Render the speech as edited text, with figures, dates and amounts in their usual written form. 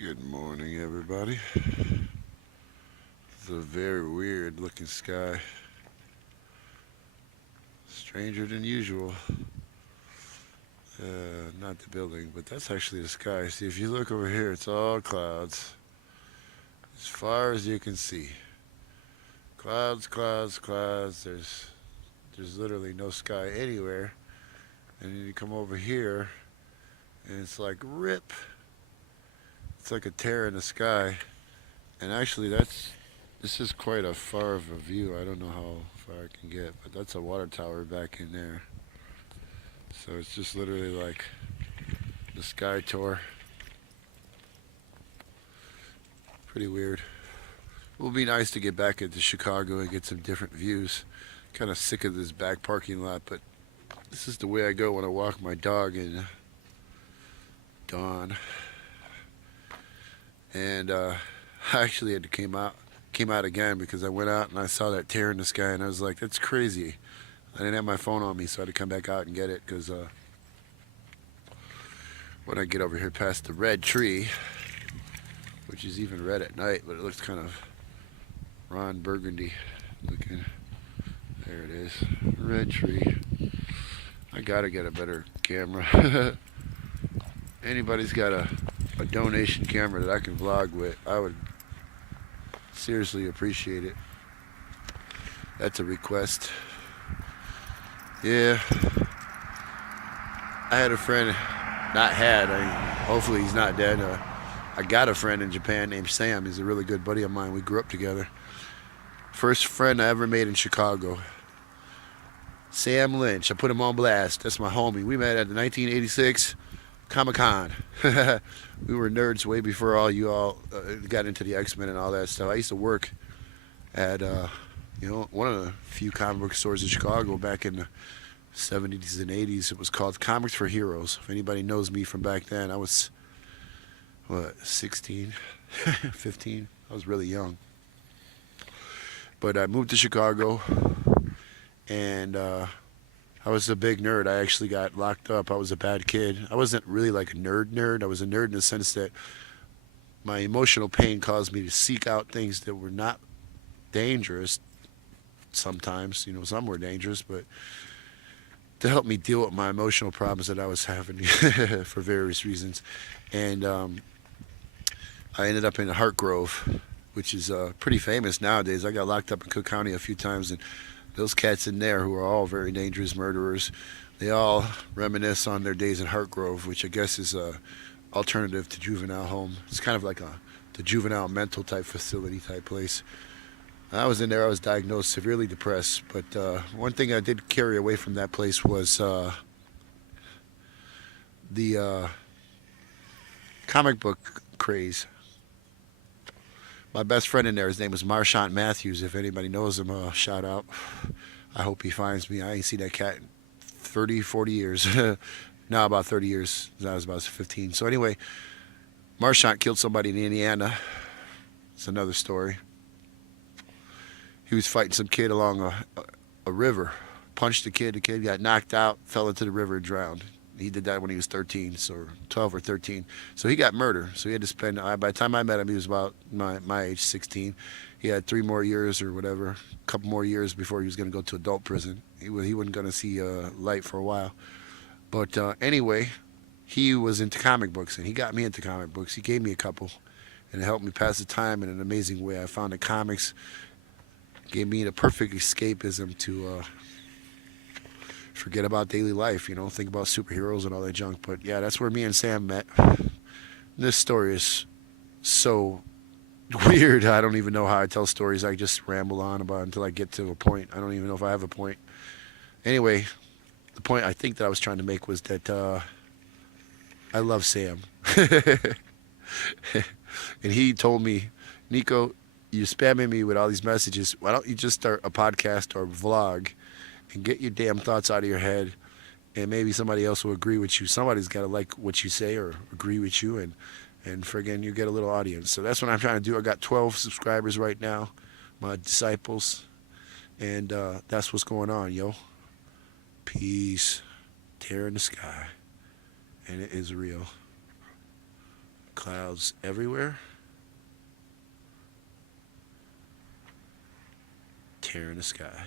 Good morning, everybody. It's a very weird looking sky. Stranger than usual. Not the building, but that's actually the sky. See, if you look over here, it's all clouds. As far as you can see. Clouds, clouds, clouds. There's literally no sky anywhere. And then you come over here, and it's like rip. It's like a tear in the sky. And actually, this is quite a far of a view. I don't know how far I can get, but that's a water tower back in there. So it's just literally like the sky tour. Pretty weird. It will be nice to get back into Chicago and get some different views. Kind of sick of this back parking lot, but this is the way I go when I walk my dog in dawn. And I actually had to came out again because I went out and I saw that tear in the sky and I was like, that's crazy. I didn't have my phone on me, so I had to come back out and get it because when I get over here past the red tree, which is even red at night, but it looks kind of Ron Burgundy looking. There it is, red tree. I gotta get a better camera. Anybody's got a donation camera that I can vlog with, I would seriously appreciate it. That's a request. Yeah, I had a friend, not had, hopefully he's not dead. I got a friend in Japan named Sam. He's a really good buddy of mine. We grew up together. First friend I ever made in Chicago. Sam Lynch. I put him on blast. That's my homie. We met at the 1986 Comic-Con. We were nerds way before all you all got into the X-Men and all that stuff. I used to work at one of the few comic book stores in Chicago back in the 70s and 80s. It was called Comics for Heroes. If anybody knows me from back then, I was, 16, 15? I was really young. But I moved to Chicago, and I was a big nerd. I actually got locked up. I was a bad kid. I wasn't really like a nerd. I was a nerd in the sense that my emotional pain caused me to seek out things that were not dangerous. Sometimes, some were dangerous, but to help me deal with my emotional problems that I was having for various reasons. And I ended up in Hartgrove, which is pretty famous nowadays. I got locked up in Cook County a few times, and those cats in there who are all very dangerous murderers, they all reminisce on their days in Hartgrove, which I guess is a alternative to juvenile home. It's kind of like the juvenile mental type facility type place. I was in there. I was diagnosed severely depressed. But one thing I did carry away from that place was the comic book craze. My best friend in there, his name was Marchant Matthews. If anybody knows him, shout out. I hope he finds me. I ain't seen that cat in 30, 40 years. Now about 30 years. I was about 15. So anyway, Marchant killed somebody in Indiana. It's another story. He was fighting some kid along a river, punched the kid got knocked out, fell into the river and drowned. He did that when he was 13, so 12 or 13. So he got murdered. So he had to spend, by the time I met him, he was about my age, 16. He had 3 more years or whatever, a couple more years before he was going to go to adult prison. He wasn't going to see light for a while. But anyway, he was into comic books, and he got me into comic books. He gave me a couple, and it helped me pass the time in an amazing way. I found that comics gave me the perfect escapism to forget about daily life, think about superheroes and all that junk. But yeah, that's where me and Sam met. This story is so weird. I don't even know how I tell stories. I just ramble on about it until I get to a point. I don't even know if I have a point. Anyway, the point I think that I was trying to make was that I love Sam. And he told me, Nico, you're spamming me with all these messages. Why don't you just start a podcast or a vlog and get your damn thoughts out of your head, and maybe somebody else will agree with you. Somebody's got to like what you say or agree with you, and friggin' you get a little audience. So that's what I'm trying to do. I got 12 subscribers right now, my disciples, and that's what's going on, yo. Peace. Tear in the sky. And it is real. Clouds everywhere. Tear in the sky.